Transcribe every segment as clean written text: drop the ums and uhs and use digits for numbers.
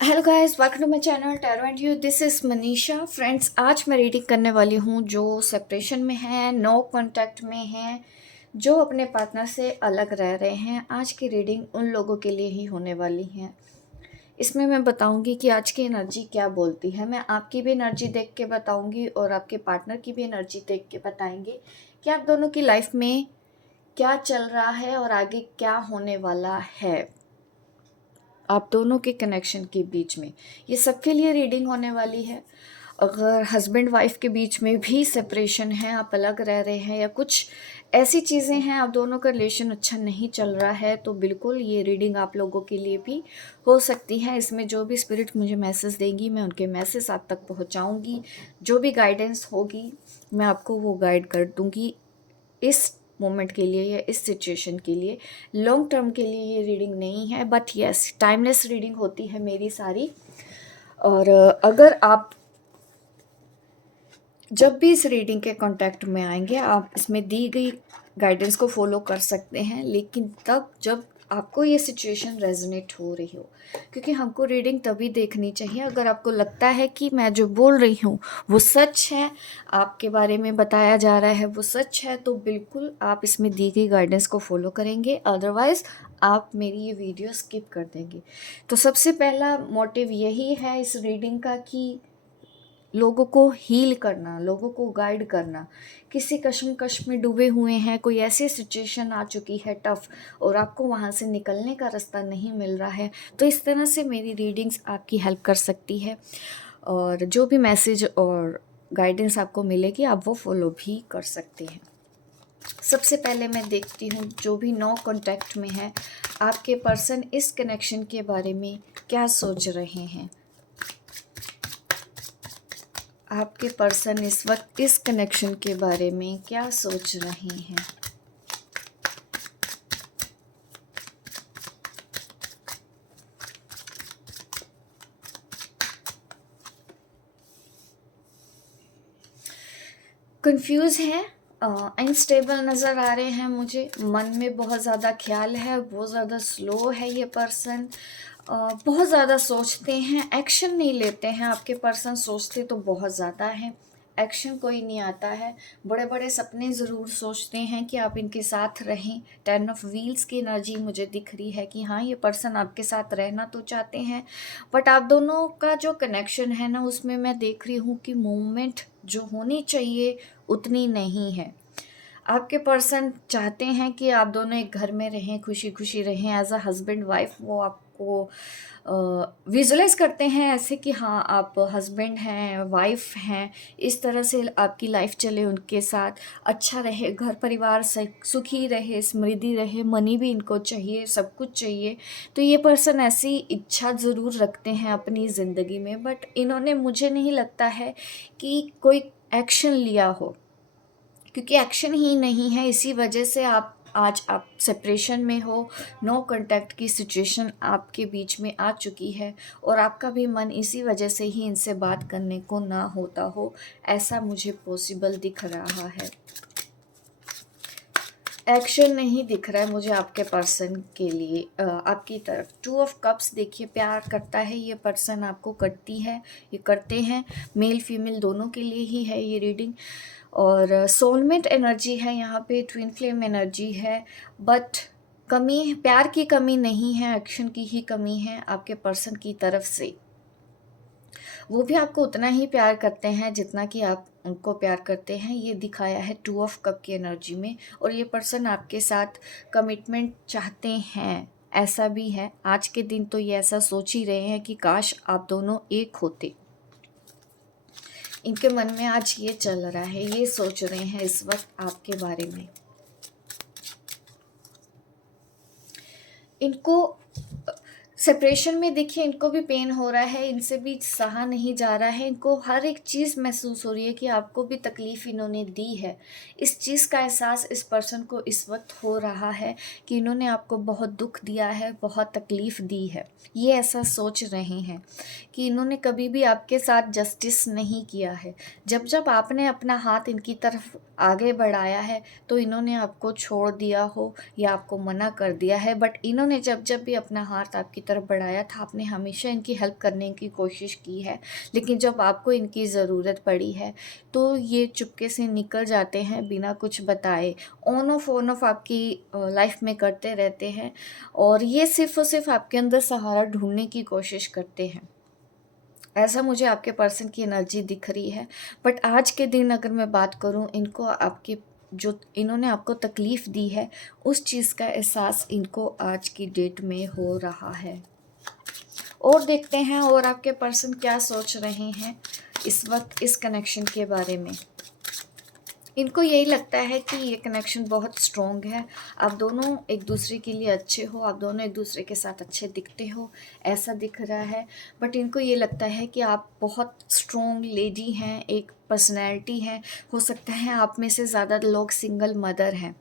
Hello guys, welcome to my channel tarot and you. This is Manisha. Friends, आज मैं reading करने वाली हूँ जो सेपरेशन में है, नो कांटेक्ट में है, जो अपने पार्टनर से अलग रह रहे हैं। आज की रीडिंग उन लोगों के लिए ही होने वाली है। इसमें मैं बताऊंगी कि आज की एनर्जी क्या बोलती है। मैं आपकी भी एनर्जी देख के बताऊंगी और आपके पार्टनर की भी एनर्जी देख के बताएंगे कि आप दोनों की लाइफ में क्या चल रहा है और आगे क्या होने वाला है आप दोनों के कनेक्शन के बीच में। ये सबके लिए रीडिंग होने वाली है। अगर हस्बैंड वाइफ के बीच में भी सेपरेशन है, आप अलग रह रहे हैं या कुछ ऐसी चीज़ें हैं, आप दोनों का रिलेशन अच्छा नहीं चल रहा है, तो बिल्कुल ये रीडिंग आप लोगों के लिए भी हो सकती है। इसमें जो भी स्पिरिट मुझे मैसेज देंगी, मैं उनके मैसेज आप तक पहुंचाऊंगी। जो भी गाइडेंस होगी मैं आपको वो गाइड कर दूंगी इस मोमेंट के लिए या इस सिचुएशन के लिए। लॉन्ग टर्म के लिए ये रीडिंग नहीं है, बट यस, टाइमलेस रीडिंग होती है मेरी सारी। और अगर आप जब भी इस रीडिंग के कांटेक्ट में आएंगे, आप इसमें दी गई गाइडेंस को फॉलो कर सकते हैं, लेकिन तब जब आपको ये सिचुएशन रेजोनेट हो रही हो। क्योंकि हमको रीडिंग तभी देखनी चाहिए अगर आपको लगता है कि मैं जो बोल रही हूँ वो सच है, आपके बारे में बताया जा रहा है वो सच है, तो बिल्कुल आप इसमें दी गई गाइडेंस को फॉलो करेंगे। अदरवाइज आप मेरी ये वीडियो स्किप कर देंगे। तो सबसे पहला मोटिव यही है इस रीडिंग का कि लोगों को हील करना, लोगों को गाइड करना। किसी कश्मकश में डूबे हुए हैं, कोई ऐसी सिचुएशन आ चुकी है टफ और आपको वहाँ से निकलने का रास्ता नहीं मिल रहा है, तो इस तरह से मेरी रीडिंग्स आपकी हेल्प कर सकती है। और जो भी मैसेज और गाइडेंस आपको मिलेगी आप वो फॉलो भी कर सकते हैं। सबसे पहले मैं देखती हूँ जो भी नो कांटेक्ट में है, आपके पर्सन इस कनेक्शन के बारे में क्या सोच रहे हैं। आपके पर्सन इस वक्त इस कनेक्शन के बारे में क्या सोच रहे हैं। कंफ्यूज है, अनस्टेबल नज़र आ रहे हैं मुझे। मन में बहुत ज़्यादा ख्याल है, बहुत ज़्यादा स्लो है ये पर्सन। बहुत ज़्यादा सोचते हैं, एक्शन नहीं लेते हैं। आपके पर्सन सोचते तो बहुत ज़्यादा है, एक्शन कोई नहीं आता है। बड़े बड़े सपने ज़रूर सोचते हैं कि आप इनके साथ रहें। 10 ऑफ व्हील्स की एनर्जी मुझे दिख रही है कि हाँ, ये पर्सन आपके साथ रहना तो चाहते हैं, बट आप दोनों का जो कनेक्शन है ना, उसमें मैं देख रही हूँ कि मूवमेंट जो होनी चाहिए उतनी नहीं है। आपके पर्सन चाहते हैं कि आप दोनों एक घर में रहें, खुशी खुशी रहें एज अ हस्बैंड वाइफ। वो आपको विजुलाइज करते हैं ऐसे कि हाँ, आप हस्बैंड हैं, वाइफ हैं, इस तरह से आपकी लाइफ चले उनके साथ, अच्छा रहे, घर परिवार सुखी रहे, समृद्धि रहे, मनी भी इनको चाहिए, सब कुछ चाहिए। तो ये पर्सन ऐसी इच्छा ज़रूर रखते हैं अपनी ज़िंदगी में, बट इन्होंने, मुझे नहीं लगता है कि कोई एक्शन लिया हो, क्योंकि एक्शन ही नहीं है। इसी वजह से आज आप सेपरेशन में हो। नो कांटेक्ट की सिचुएशन आपके बीच में आ चुकी है और आपका भी मन इसी वजह से ही इनसे बात करने को ना होता हो, ऐसा मुझे पॉसिबल दिख रहा है। एक्शन नहीं दिख रहा है मुझे आपके पर्सन के लिए आपकी तरफ। 2 ऑफ कप्स देखिए, प्यार करता है ये पर्सन, आपको करती है, ये करते हैं। मेल फीमेल दोनों के लिए ही है ये रीडिंग। और सोलमेट एनर्जी है यहाँ पे, ट्विन फ्लेम एनर्जी है, बट कमी, प्यार की कमी नहीं है, एक्शन की ही कमी है आपके पर्सन की तरफ से। वो भी आपको उतना ही प्यार करते हैं जितना कि आप उनको प्यार करते हैं, ये दिखाया है 2 ऑफ कप की एनर्जी में। और ये पर्सन आपके साथ कमिटमेंट चाहते हैं, ऐसा भी है। आज के दिन तो ये ऐसा सोच ही रहे हैं कि काश आप दोनों एक होते। इनके मन में आज ये चल रहा है, ये सोच रहे हैं इस वक्त आपके बारे में। इनको सेपरेशन में देखिए, इनको भी पेन हो रहा है, इनसे भी सहा नहीं जा रहा है। इनको हर एक चीज़ महसूस हो रही है कि आपको भी तकलीफ़ इन्होंने दी है। इस चीज़ का एहसास इस पर्सन को इस वक्त हो रहा है कि इन्होंने आपको बहुत दुख दिया है, बहुत तकलीफ़ दी है। ये ऐसा सोच रहे हैं कि इन्होंने कभी भी आपके साथ जस्टिस नहीं किया है। जब जब आपने अपना हाथ इनकी तरफ आगे बढ़ाया है तो इन्होंने आपको छोड़ दिया हो या आपको मना कर दिया है, बट इन्होंने जब जब भी अपना हाथ आपकी तरफ बढ़ाया था, आपने हमेशा इनकी हेल्प करने की कोशिश की है, लेकिन जब आपको इनकी ज़रूरत पड़ी है तो ये चुपके से निकल जाते हैं बिना कुछ बताए। ऑन ऑफ आपकी लाइफ में करते रहते हैं और ये सिर्फ़ और सिर्फ़ आपके अंदर सहारा ढूँढने की कोशिश करते हैं। ऐसा मुझे आपके पर्सन की एनर्जी दिख रही है। बट आज के दिन अगर मैं बात करूँ, इनको आपकी जो इन्होंने आपको तकलीफ़ दी है, उस चीज़ का एहसास इनको आज की डेट में हो रहा है। और देखते हैं और आपके पर्सन क्या सोच रहे हैं इस वक्त इस कनेक्शन के बारे में। इनको यही लगता है कि ये कनेक्शन बहुत स्ट्रॉन्ग है, आप दोनों एक दूसरे के लिए अच्छे हो, आप दोनों एक दूसरे के साथ अच्छे दिखते हो, ऐसा दिख रहा है। बट इनको ये लगता है कि आप बहुत स्ट्रॉन्ग लेडी हैं, एक पर्सनैलिटी है। हो सकता है आप में से ज़्यादा लोग सिंगल मदर हैं।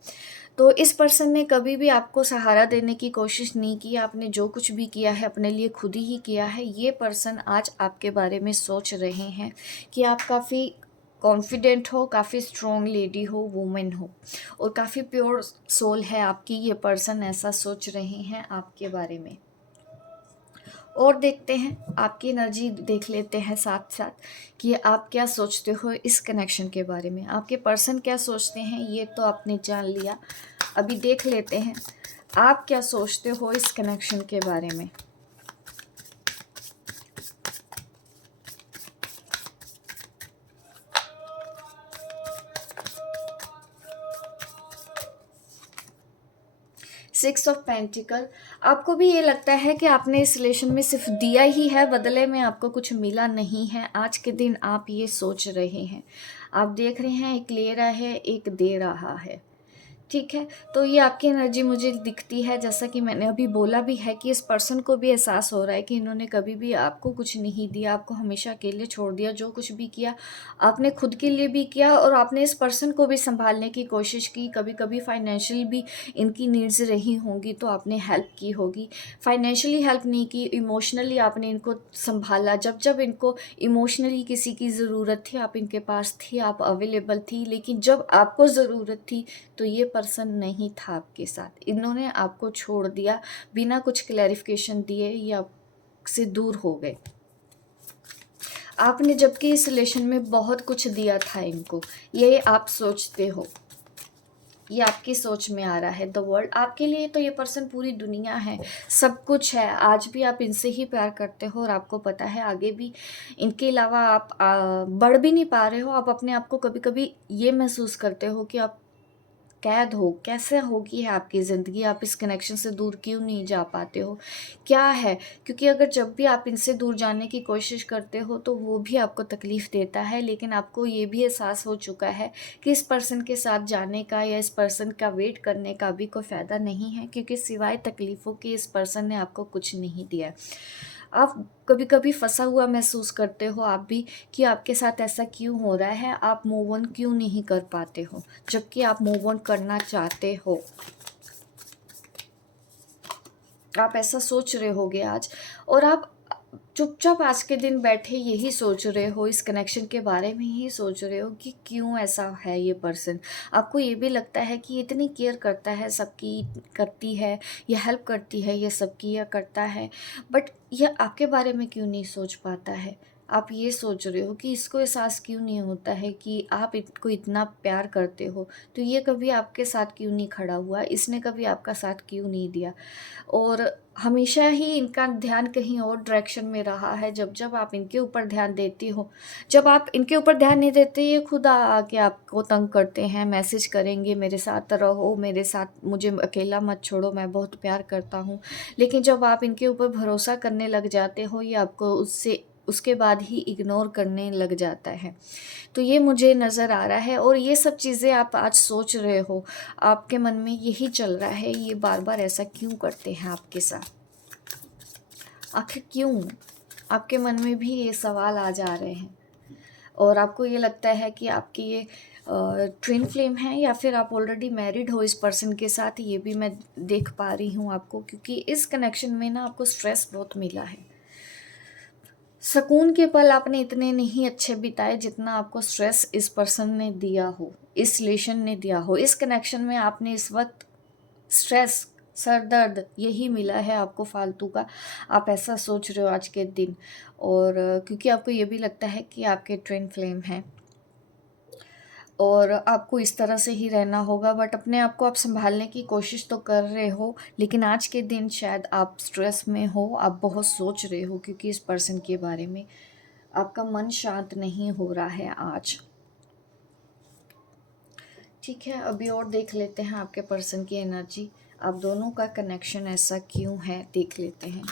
तो इस पर्सन ने कभी भी आपको सहारा देने की कोशिश नहीं की, आपने जो कुछ भी किया है अपने लिए खुद ही किया है। ये पर्सन आज आपके बारे में सोच रहे हैं कि आप काफ़ी कॉन्फिडेंट हो, काफ़ी स्ट्रॉन्ग लेडी हो, वुमेन हो और काफ़ी प्योर सोल है आपकी। ये पर्सन ऐसा सोच रहे हैं आपके बारे में। और देखते हैं आपकी एनर्जी देख लेते हैं साथ साथ कि आप क्या सोचते हो इस कनेक्शन के बारे में। आपके पर्सन क्या सोचते हैं ये तो आपने जान लिया, अभी देख लेते हैं आप क्या सोचते हो इस कनेक्शन के बारे में। सिक्स ऑफ पेंटिकल, आपको भी ये लगता है कि आपने इस रिलेशन में सिर्फ दिया ही है, बदले में आपको कुछ मिला नहीं है। आज के दिन आप ये सोच रहे हैं, आप देख रहे हैं एक ले रहा है एक दे रहा है, ठीक है। तो ये आपकी एनर्जी मुझे दिखती है, जैसा कि मैंने अभी बोला भी है कि इस पर्सन को भी एहसास हो रहा है कि इन्होंने कभी भी आपको कुछ नहीं दिया, आपको हमेशा अकेले छोड़ दिया। जो कुछ भी किया आपने खुद के लिए भी किया और आपने इस पर्सन को भी संभालने की कोशिश की। कभी कभी फाइनेंशियल भी इनकी नीड्स रही होंगी तो आपने हेल्प की होगी। फाइनेंशियली हेल्प नहीं की, इमोशनली आपने इनको संभाला। जब जब इनको इमोशनली किसी की ज़रूरत थी आप इनके पास थी, आप अवेलेबल थी। लेकिन जब आपको ज़रूरत थी तो ये पर्सन नहीं था आपके साथ, इन्होंने आपको छोड़ दिया बिना कुछ क्लैरिफिकेशन दिए, ये आपसे दूर हो गए। आपने जबकि इस रिलेशन में बहुत कुछ दिया था इनको, ये आप सोचते हो, ये आपकी सोच में आ रहा है। द वर्ल्ड आपके लिए तो ये पर्सन पूरी दुनिया है, सब कुछ है। आज भी आप इनसे ही प्यार करते हो और आपको पता है आगे भी इनके अलावा आप बढ़ भी नहीं पा रहे हो। आप अपने आप को कभी कभी ये महसूस करते हो कि आप कैद हो, कैसे होगी है आपकी ज़िंदगी, आप इस कनेक्शन से दूर क्यों नहीं जा पाते हो, क्या है? क्योंकि अगर जब भी आप इनसे दूर जाने की कोशिश करते हो तो वो भी आपको तकलीफ़ देता है। लेकिन आपको ये भी एहसास हो चुका है कि इस पर्सन के साथ जाने का या इस पर्सन का वेट करने का भी कोई फ़ायदा नहीं है, क्योंकि सिवाय तकलीफ़ों के इस पर्सन ने आपको कुछ नहीं दिया। आप कभी कभी फंसा हुआ महसूस करते हो आप भी कि आपके साथ ऐसा क्यों हो रहा है, आप मूव ऑन क्यों नहीं कर पाते हो जबकि आप मूव ऑन करना चाहते हो। आप ऐसा सोच रहे होगे आज, और आप चुपचाप आज के दिन बैठे यही सोच रहे हो, इस कनेक्शन के बारे में ही सोच रहे हो कि क्यों ऐसा है ये पर्सन। आपको ये भी लगता है कि इतनी केयर करता है, सबकी करती है, या हेल्प करती है ये सबकी, या करता है, बट ये आपके बारे में क्यों नहीं सोच पाता है। आप ये सोच रहे हो कि इसको एहसास क्यों नहीं होता है कि आप इसको इतना प्यार करते हो, तो ये कभी आपके साथ क्यों नहीं खड़ा हुआ, इसने कभी आपका साथ क्यों नहीं दिया। और हमेशा ही इनका ध्यान कहीं और डायरेक्शन में रहा है। जब जब आप इनके ऊपर ध्यान देती हो, जब आप इनके ऊपर ध्यान नहीं देते, ये खुद आके आपको तंग करते हैं, मैसेज करेंगे मेरे साथ रहो, मेरे साथ, मुझे अकेला मत छोड़ो, मैं बहुत प्यार करता हूँ। लेकिन जब आप इनके ऊपर भरोसा करने लग जाते हो, ये आपको उसके बाद ही इग्नोर करने लग जाता है। तो ये मुझे नज़र आ रहा है और ये सब चीज़ें आप आज सोच रहे हो, आपके मन में यही चल रहा है, ये बार बार ऐसा क्यों करते हैं आपके साथ, आखिर क्यों? आपके मन में भी ये सवाल आ जा रहे हैं और आपको ये लगता है कि आपकी ये ट्विन फ्लेम है या फिर आप ऑलरेडी मैरिड हो इस पर्सन के साथ, ये भी मैं देख पा रही हूँ आपको, क्योंकि इस कनेक्शन में ना आपको स्ट्रेस बहुत मिला है। सुकून के पल आपने इतने नहीं अच्छे बिताए जितना आपको स्ट्रेस इस पर्सन ने दिया हो, इस रिलेशन ने दिया हो। इस कनेक्शन में आपने इस वक्त स्ट्रेस सर दर्द यही मिला है आपको फालतू का, आप ऐसा सोच रहे हो आज के दिन। और क्योंकि आपको ये भी लगता है कि आपके ट्विन फ्लेम हैं और आपको इस तरह से ही रहना होगा, बट अपने आप को आप संभालने की कोशिश तो कर रहे हो, लेकिन आज के दिन शायद आप स्ट्रेस में हो, आप बहुत सोच रहे हो क्योंकि इस पर्सन के बारे में आपका मन शांत नहीं हो रहा है आज। ठीक है, अभी और देख लेते हैं आपके पर्सन की एनर्जी, आप दोनों का कनेक्शन ऐसा क्यों है देख लेते हैं।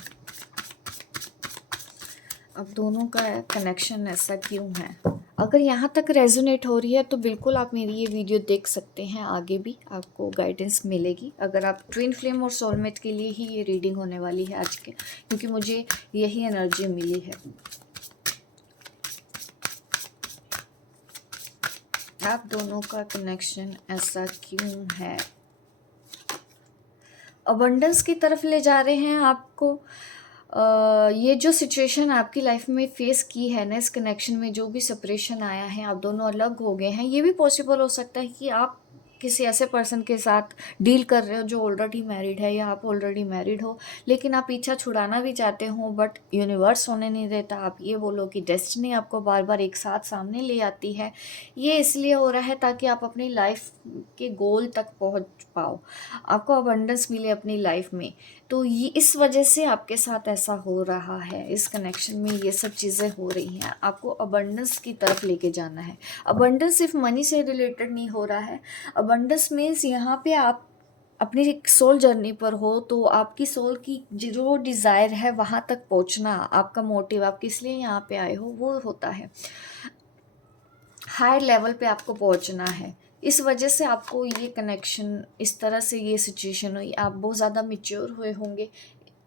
अब दोनों का कनेक्शन ऐसा क्यों है। अगर यहाँ तक रेजोनेट हो रही है तो बिल्कुल आप मेरी ये वीडियो देख सकते हैं, आगे भी आपको गाइडेंस मिलेगी। अगर आप ट्विन फ्लेम और सोलमेट के लिए ही ये रीडिंग होने वाली है आज के, क्योंकि मुझे यही एनर्जी मिली है। आप दोनों का कनेक्शन ऐसा क्यों है। अबंडेंस की तरफ ले जा रहे हैं आपको। ये जो सिचुएशन आपकी लाइफ में फेस की है ना, इस कनेक्शन में जो भी सेपरेशन आया है, आप दोनों अलग हो गए हैं, ये भी पॉसिबल हो सकता है कि आप किसी ऐसे पर्सन के साथ डील कर रहे हो जो ऑलरेडी मैरिड है, या आप ऑलरेडी मैरिड हो, लेकिन आप पीछा छुड़ाना भी चाहते हो बट यूनिवर्स होने नहीं देता। आप ये बोलो कि डेस्टिनी आपको बार बार एक साथ सामने ले आती है। ये इसलिए हो रहा है ताकि आप अपनी लाइफ के गोल तक पहुंच पाओ, आपको अबंडेंस मिले अपनी लाइफ में। तो ये इस वजह से आपके साथ ऐसा हो रहा है, इस कनेक्शन में ये सब चीज़ें हो रही हैं। आपको अबंडेंस की तरफ लेके जाना है। अबंडेंस सिर्फ मनी से रिलेटेड नहीं हो रहा है। अबंडेंस मीन्स यहाँ पे आप अपनी सोल जर्नी पर हो, तो आपकी सोल की जो डिज़ायर है वहाँ तक पहुँचना, आपका मोटिव, आप किस लिए यहाँ पे आए हो वो होता है। हायर लेवल पे आपको पहुँचना है, इस वजह से आपको ये कनेक्शन, इस तरह से ये सिचुएशन हुई। आप बहुत ज़्यादा मैच्योर हुए होंगे।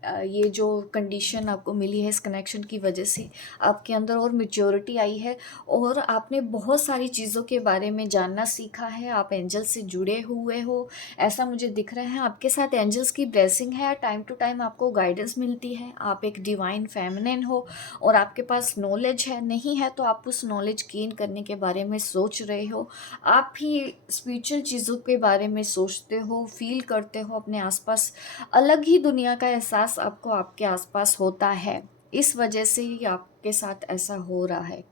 ये जो कंडीशन आपको मिली है इस कनेक्शन की वजह से आपके अंदर और मैच्योरिटी आई है, और आपने बहुत सारी चीज़ों के बारे में जानना सीखा है। आप एंजल से जुड़े हुए हो, ऐसा मुझे दिख रहा है। आपके साथ एंजल्स की ब्लेसिंग है, टाइम टू टाइम आपको गाइडेंस मिलती है। आप एक डिवाइन फेमिनिन हो और आपके पास नॉलेज है, नहीं है तो आप उस नॉलेज गेन करने के बारे में सोच रहे हो। आप भी स्पिरिचुअल चीज़ों के बारे में सोचते हो, फील करते हो अपने आसपास, अलग ही दुनिया का एहसास आपको आपके आसपास होता है। इस वजह से ही आपके साथ ऐसा हो रहा है।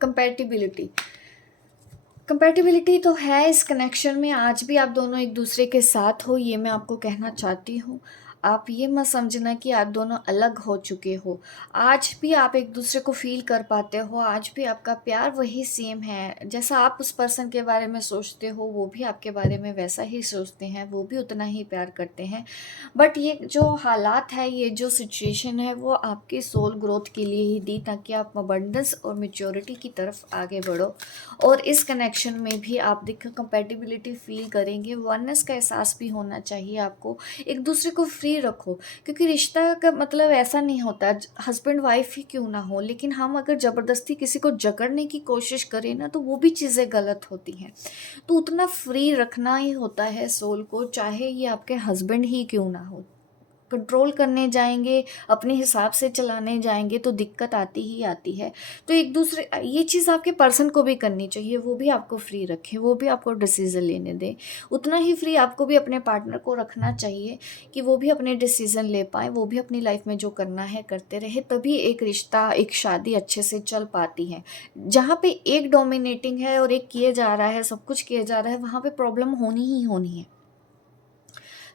कंपैटिबिलिटी, कंपैटिबिलिटी तो है इस कनेक्शन में। आज भी आप दोनों एक दूसरे के साथ हो, ये मैं आपको कहना चाहती हूँ। आप ये मत समझना कि आप दोनों अलग हो चुके हो। आज भी आप एक दूसरे को फील कर पाते हो, आज भी आपका प्यार वही सेम है। जैसा आप उस पर्सन के बारे में सोचते हो वो भी आपके बारे में वैसा ही सोचते हैं, वो भी उतना ही प्यार करते हैं। बट ये जो हालात है, ये जो सिचुएशन है, वो आपके सोल ग्रोथ के लिए ही दी, ताकि आप अबंडेंस और मैच्योरिटी की तरफ आगे बढ़ो। और इस कनेक्शन में भी आप देखो कंपैटिबिलिटी फील करेंगे, वननेस का एहसास भी होना चाहिए आपको। एक दूसरे को फ्री रखो, क्योंकि रिश्ता का मतलब ऐसा नहीं होता हस्बैंड वाइफ ही क्यों ना हो, लेकिन हम अगर ज़बरदस्ती किसी को जकड़ने की कोशिश करें ना, तो वो भी चीज़ें गलत होती हैं। तो उतना फ्री रखना ही होता है सोल को, चाहे ये आपके हस्बैंड ही क्यों ना हो। कंट्रोल करने जाएंगे, अपने हिसाब से चलाने जाएंगे तो दिक्कत आती ही आती है। तो एक दूसरे, ये चीज़ आपके पर्सन को भी करनी चाहिए, वो भी आपको फ्री रखे, वो भी आपको डिसीज़न लेने दें। उतना ही फ्री आपको भी अपने पार्टनर को रखना चाहिए कि वो भी अपने डिसीज़न ले पाए, वो भी अपनी लाइफ में जो करना है करते रहे, तभी एक रिश्ता, एक शादी अच्छे से चल पाती है। जहाँ पे एक डोमिनेटिंग है और एक किए जा रहा है, सब कुछ किए जा रहा है, वहाँ पे प्रॉब्लम होनी ही होनी है।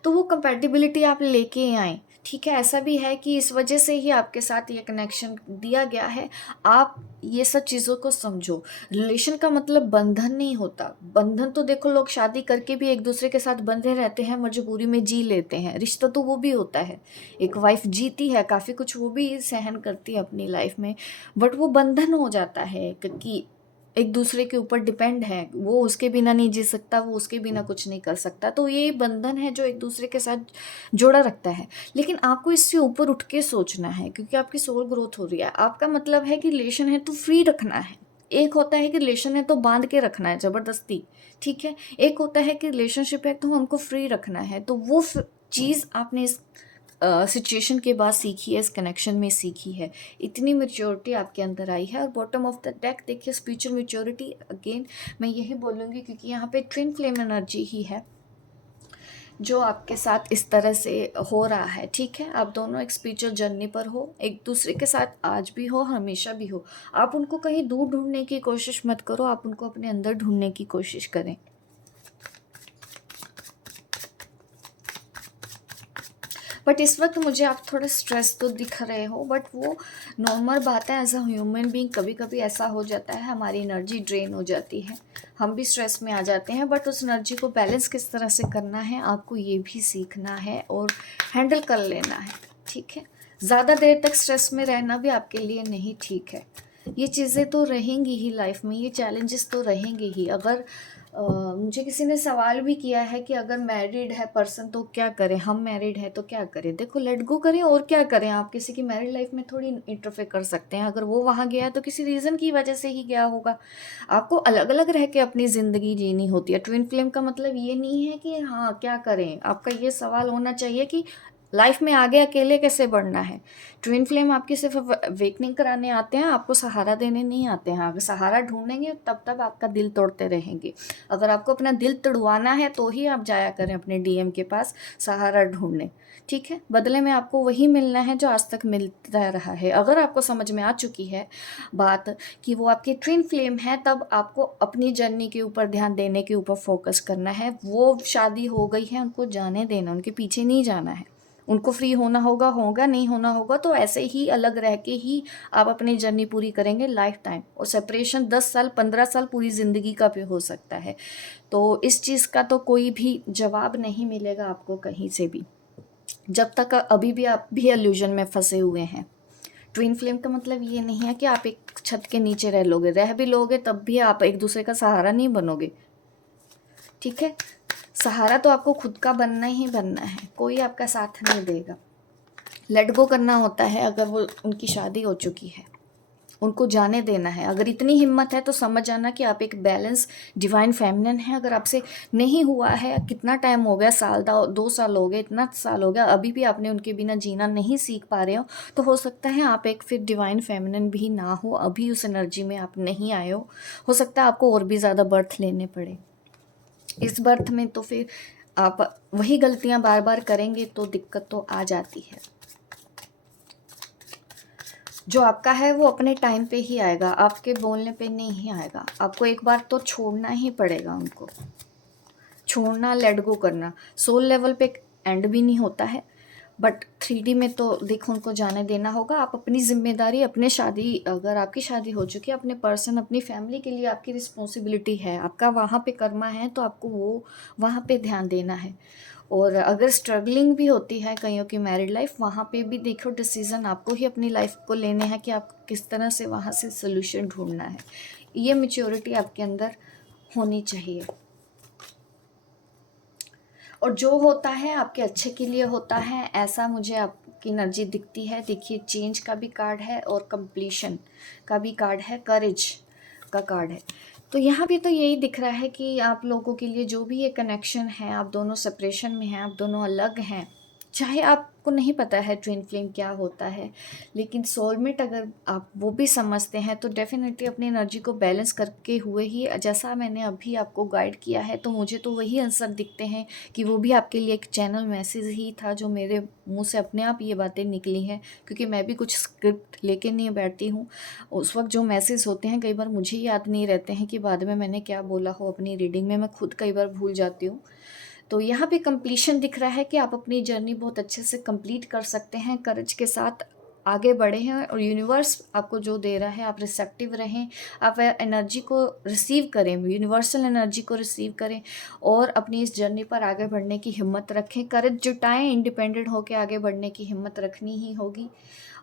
तो वो कंपैटिबिलिटी आप लेके आएँ, ठीक है। ऐसा भी है कि इस वजह से ही आपके साथ ये कनेक्शन दिया गया है। आप ये सब चीज़ों को समझो। रिलेशन का मतलब बंधन नहीं होता। बंधन तो देखो, लोग शादी करके भी एक दूसरे के साथ बंधे रहते हैं, मजबूरी में जी लेते हैं। रिश्ता तो वो भी होता है, एक वाइफ जीती है, काफ़ी कुछ वो भी सहन करती है अपनी लाइफ में, बट वो बंधन हो जाता है कि एक दूसरे के ऊपर डिपेंड है, वो उसके बिना नहीं जी सकता, वो उसके बिना कुछ नहीं कर सकता। तो ये बंधन है जो एक दूसरे के साथ जोड़ा रखता है। लेकिन आपको इससे ऊपर उठ के सोचना है, क्योंकि आपकी सोल ग्रोथ हो रही है। आपका मतलब है कि रिलेशन है तो फ्री रखना है। एक होता है कि रिलेशन है तो बांध के रखना है ज़बरदस्ती, ठीक है। एक होता है कि रिलेशनशिप है तो हमको फ्री रखना है। तो वो चीज़ आपने इस सिचुएशन के बाद सीखी है, इस कनेक्शन में सीखी है, इतनी मैच्योरिटी आपके अंदर आई है। और बॉटम ऑफ द डेक देखिए स्पिरिचुअल मैच्योरिटी, अगेन मैं यही बोलूँगी क्योंकि यहाँ पे ट्विन फ्लेम एनर्जी ही है जो आपके साथ इस तरह से हो रहा है। ठीक है, आप दोनों एक स्पिरिचुअल जर्नी पर हो, एक दूसरे के साथ आज भी हो, हमेशा भी हो। आप उनको कहीं दूर ढूंढने की कोशिश मत करो, आप उनको अपने अंदर ढूंढने की कोशिश करें। बट इस वक्त मुझे आप थोड़ा स्ट्रेस तो दिख रहे हो, बट वो नॉर्मल बात है। एज अ ह्यूमन बीइंग कभी कभी ऐसा हो जाता है, हमारी एनर्जी ड्रेन हो जाती है, हम भी स्ट्रेस में आ जाते हैं। बट उस एनर्जी को बैलेंस किस तरह से करना है आपको ये भी सीखना है और हैंडल कर लेना है। ठीक है, ज़्यादा देर तक स्ट्रेस में रहना भी आपके लिए नहीं ठीक है। ये चीज़ें तो रहेंगी ही लाइफ में, ये चैलेंजेस तो रहेंगे ही। अगर मुझे किसी ने सवाल भी किया है कि अगर मैरिड है पर्सन तो क्या करें, हम मैरिड है तो क्या करें। देखो लेट गो करें, और क्या करें। आप किसी की मैरिड लाइफ में थोड़ी इंटरफेयर कर सकते हैं। अगर वो वहाँ गया है तो किसी रीज़न की वजह से ही गया होगा। आपको अलग अलग रह के अपनी ज़िंदगी जीनी होती है। ट्विन फ्लेम का मतलब ये नहीं है कि हाँ क्या करें, आपका ये सवाल होना चाहिए कि लाइफ में आगे अकेले कैसे बढ़ना है। ट्विन फ्लेम आपकी सिर्फ वेकनिंग कराने आते हैं, आपको सहारा देने नहीं आते हैं। अगर सहारा ढूंढेंगे तब तब आपका दिल तोड़ते रहेंगे। अगर आपको अपना दिल तोड़वाना है तो ही आप जाया करें अपने डीएम के पास सहारा ढूंढने। ठीक है, बदले में आपको वही मिलना है जो आज तक मिलता रहा है। अगर आपको समझ में आ चुकी है बात कि वो आपकी ट्विन फ्लेम है, तब आपको अपनी जर्नी के ऊपर ध्यान देने के ऊपर फोकस करना है। वो शादी हो गई है, उनको जाने देना, उनके पीछे नहीं जाना है। उनको फ्री होना होगा होगा, नहीं होना होगा तो ऐसे ही अलग रह के ही आप अपनी जर्नी पूरी करेंगे लाइफ टाइम। और सेपरेशन 10 साल 15 साल पूरी ज़िंदगी का भी हो सकता है। तो इस चीज़ का तो कोई भी जवाब नहीं मिलेगा आपको कहीं से भी, जब तक अभी भी आप भी इल्यूजन में फंसे हुए हैं। ट्विन फ्लेम का मतलब ये नहीं है कि आप एक छत के नीचे रह लोगे, रह भी लोगे तब भी आप एक दूसरे का सहारा नहीं बनोगे। ठीक है, सहारा तो आपको खुद का बनना ही बनना है, कोई आपका साथ नहीं देगा। लेट गो करना होता है अगर वो उनकी शादी हो चुकी है, उनको जाने देना है। अगर इतनी हिम्मत है तो समझ जाना कि आप एक बैलेंस डिवाइन फेमिनिन है। अगर आपसे नहीं हुआ है, कितना टाइम हो गया, साल 2 साल हो गए, इतना साल हो गया, अभी भी आपने उनके बिना जीना नहीं सीख पा रहे हो, तो हो सकता है आप एक फिर डिवाइन फेमिनिन भी ना हो, अभी उस एनर्जी में आप नहीं आए हो सकता है आपको और भी ज़्यादा बर्थ लेने पड़े। इस बर्थ में तो फिर आप वही गलतियां बार बार करेंगे तो दिक्कत तो आ जाती है। जो आपका है वो अपने टाइम पे ही आएगा, आपके बोलने पे नहीं आएगा। आपको एक बार तो छोड़ना ही पड़ेगा उनको, छोड़ना, लेट गो करना। सोल लेवल पे एंड भी नहीं होता है, बट 3D में तो देखो उनको जाने देना होगा। आप अपनी जिम्मेदारी, अपने शादी, अगर आपकी शादी हो चुकी है, अपने पर्सन, अपनी फैमिली के लिए आपकी रिस्पॉन्सिबिलिटी है, आपका वहाँ पे कर्मा है, तो आपको वो वहाँ पे ध्यान देना है। और अगर स्ट्रगलिंग भी होती है कईयों की मैरिड लाइफ, वहाँ पे भी देखो डिसीज़न आपको ही अपनी लाइफ को लेने हैं कि आप किस तरह से वहाँ से सोल्यूशन ढूंढना है। ये मैच्योरिटी आपके अंदर होनी चाहिए। और जो होता है आपके अच्छे के लिए होता है, ऐसा मुझे आपकी एनर्जी दिखती है। देखिए चेंज का भी कार्ड है और कंप्लीशन का भी कार्ड है, करेज का कार्ड है। तो यहाँ भी तो यही दिख रहा है कि आप लोगों के लिए जो भी ये कनेक्शन है, आप दोनों सेपरेशन में हैं, आप दोनों अलग हैं। चाहे आपको नहीं पता है ट्विन फ्लेम क्या होता है, लेकिन सोलमेट अगर आप वो भी समझते हैं तो डेफिनेटली अपनी एनर्जी को बैलेंस करके हुए ही, जैसा मैंने अभी आपको गाइड किया है, तो मुझे तो वही आंसर दिखते हैं कि वो भी आपके लिए एक चैनल मैसेज ही था जो मेरे मुंह से अपने आप ये बातें निकली हैं। क्योंकि मैं भी कुछ स्क्रिप्ट लेके नहीं बैठती हूँ, उस वक्त जो मैसेज होते हैं कई बार मुझे याद नहीं रहते हैं कि बाद में मैंने क्या बोला हो अपनी रीडिंग में, मैं खुद कई बार भूल जाती हूँ। तो यहाँ पे कंप्लीशन दिख रहा है कि आप अपनी जर्नी बहुत अच्छे से कंप्लीट कर सकते हैं, करेज के साथ आगे बढ़े हैं। और यूनिवर्स आपको जो दे रहा है, आप रिसेप्टिव रहें, आप एनर्जी को रिसीव करें, यूनिवर्सल एनर्जी को रिसीव करें और अपनी इस जर्नी पर आगे बढ़ने की हिम्मत रखें। करेज जुटाएं, इंडिपेंडेंट होकर आगे बढ़ने की हिम्मत रखनी ही होगी।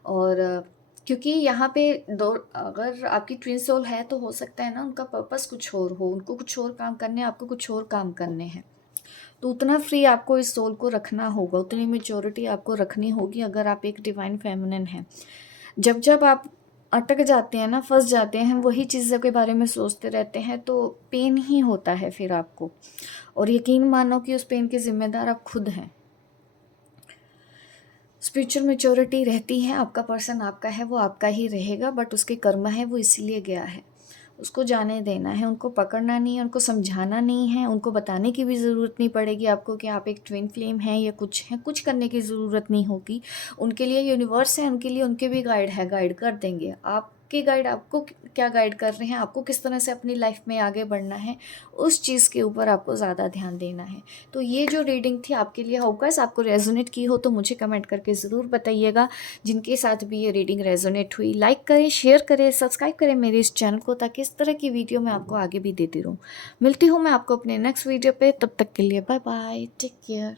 और क्योंकि यहाँ पे दो, अगर आपकी ट्विन सोल है तो हो सकता है ना उनका पर्पस कुछ और हो, उनको कुछ और काम करने, आपको कुछ और काम करने हैं। तो उतना फ्री आपको इस सोल को रखना होगा, उतनी मेच्योरिटी आपको रखनी होगी अगर आप एक डिवाइन फेमिनिन हैं। जब जब आप अटक जाते हैं ना, फंस जाते हैं, वही चीज़ों के बारे में सोचते रहते हैं, तो पेन ही होता है फिर आपको। और यकीन मानो कि उस पेन के जिम्मेदार आप खुद हैं। स्पिरिचुअल मैच्योरिटी रहती है, आपका पर्सन आपका है, वो आपका ही रहेगा, बट उसके कर्म है वो इसीलिए गया है, उसको जाने देना है, उनको पकड़ना नहीं है, उनको समझाना नहीं है, उनको बताने की भी ज़रूरत नहीं पड़ेगी आपको कि आप एक ट्विन फ्लेम हैं या कुछ हैं, कुछ करने की ज़रूरत नहीं होगी। उनके लिए यूनिवर्स है, उनके लिए उनके भी गाइड है, गाइड कर देंगे। आपके गाइड आपको क्या गाइड कर रहे हैं, आपको किस तरह से अपनी लाइफ में आगे बढ़ना है, उस चीज़ के ऊपर आपको ज़्यादा ध्यान देना है। तो ये जो रीडिंग थी आपके लिए होकर्स, आपको रेजोनेट की हो तो मुझे कमेंट करके ज़रूर बताइएगा। जिनके साथ भी ये रीडिंग रेजोनेट हुई, लाइक करें, शेयर करें, सब्सक्राइब करें मेरे इस चैनल को, ताकि इस तरह की वीडियो मैं आपको आगे भी देती रहूँ। मिलती हूँ मैं आपको अपने नेक्स्ट वीडियो पे, तब तक के लिए बाय बाय, टेक केयर।